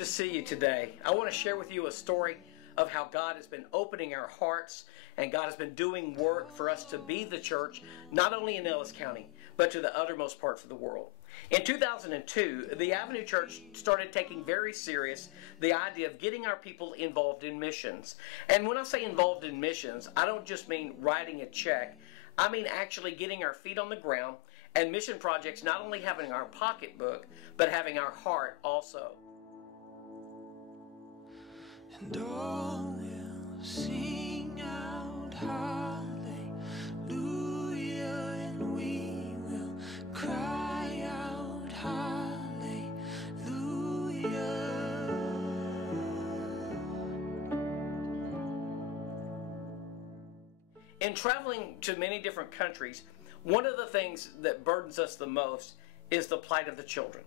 to see you today. I want to share with you a story of how God has been opening our hearts and God has been doing work for us to be the church, not only in Ellis County, but to the uttermost parts of the world. In 2002, the Avenue Church started taking very serious the idea of getting our people involved in missions. And when I say involved in missions, I don't just mean writing a check. I mean actually getting our feet on the ground and mission projects not only having our pocketbook, but having our heart also. And all will sing out hallelujah, and we will cry out hallelujah. In traveling to many different countries, one of the things that burdens us the most is the plight of the children.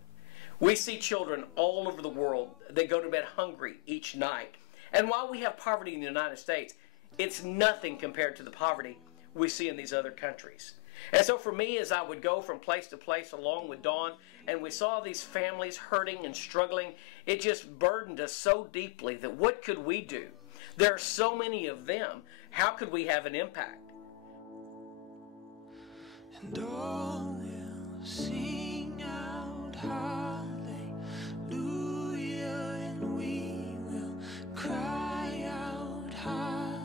We see children all over the world. They go to bed hungry each night. And while we have poverty in the United States, it's nothing compared to the poverty we see in these other countries. And so for me, as I would go from place to place along with Dawn, and we saw these families hurting and struggling, it just burdened us so deeply that what could we do? There are so many of them. How could we have an impact? And all will sing out hallelujah, and we will cry out hallelujah.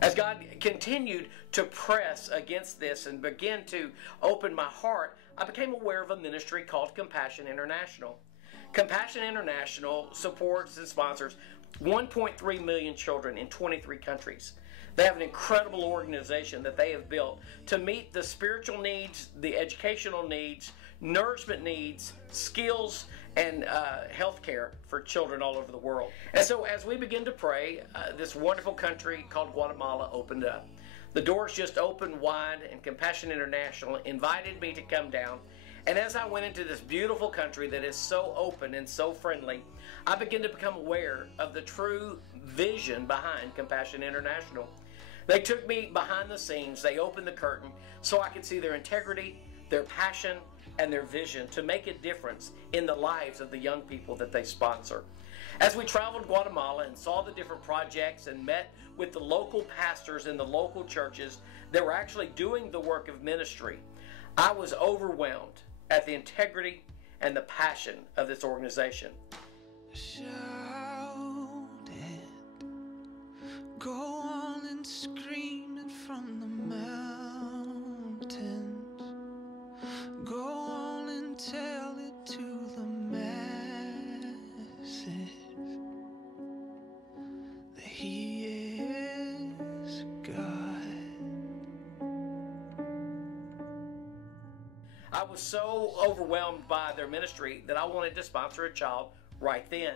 As God continued to press against this and begin to open my heart, I became aware of a ministry called Compassion International. Compassion International supports and sponsors 1.3 million children in 23 countries. They have an incredible organization that they have built to meet the spiritual needs, the educational needs, nourishment needs, skills, and health care for children all over the world. And so as we begin to pray, this wonderful country called Guatemala opened up. The doors just opened wide, and Compassion International invited me to come down. And as I went into this beautiful country that is so open and so friendly, I began to become aware of the true vision behind Compassion International. They took me behind the scenes, they opened the curtain so I could see their integrity, their passion, and their vision to make a difference in the lives of the young people that they sponsor. As we traveled Guatemala and saw the different projects and met with the local pastors in the local churches that were actually doing the work of ministry, I was overwhelmed at the integrity and the passion of this organization. Shout it, go on and scream it from the mountains. Go on and tell it to the masses that He is God. I was so overwhelmed by their ministry that I wanted to sponsor a child right then.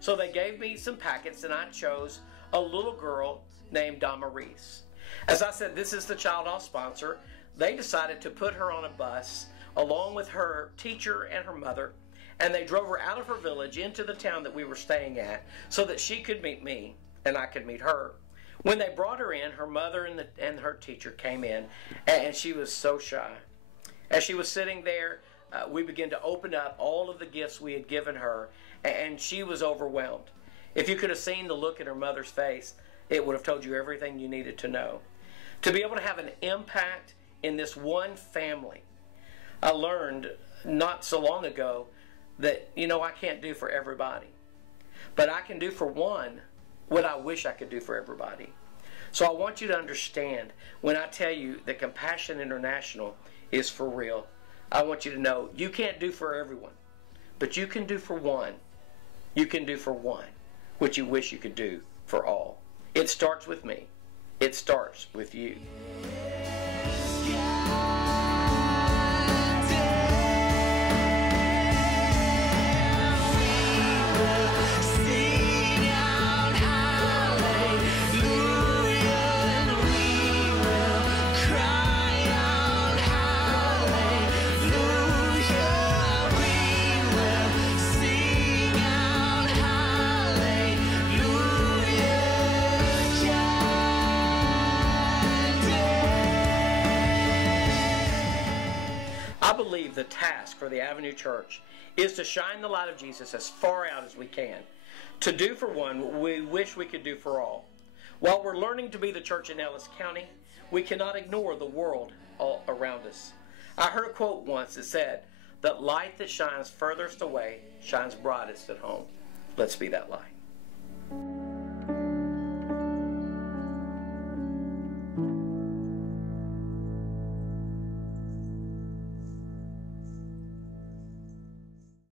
So they gave me some packets and I chose a little girl named Damaris. As I said, this is the child I'll sponsor. They decided to put her on a bus along with her teacher and her mother, and they drove her out of her village into the town that we were staying at so that she could meet me and I could meet her. When they brought her in, her mother and her teacher came in, and she was so shy. As she was sitting there, we began to open up all of the gifts we had given her, and she was overwhelmed. If you could have seen the look in her mother's face, it would have told you everything you needed to know. To be able to have an impact in this one family, I learned not so long ago that, I can't do for everybody, but I can do for one what I wish I could do for everybody. So I want you to understand when I tell you that Compassion International is for real. I want you to know you can't do for everyone, but you can do for one. You can do for one what you wish you could do for all. It starts with me. It starts with you. Yeah. believe the task for the Avenue Church is to shine the light of Jesus as far out as we can, to do for one what we wish we could do for all. While we're learning to be the church in Ellis County, we cannot ignore the world all around us. I heard a quote once that said, "That light that shines furthest away shines brightest at home." Let's be that light.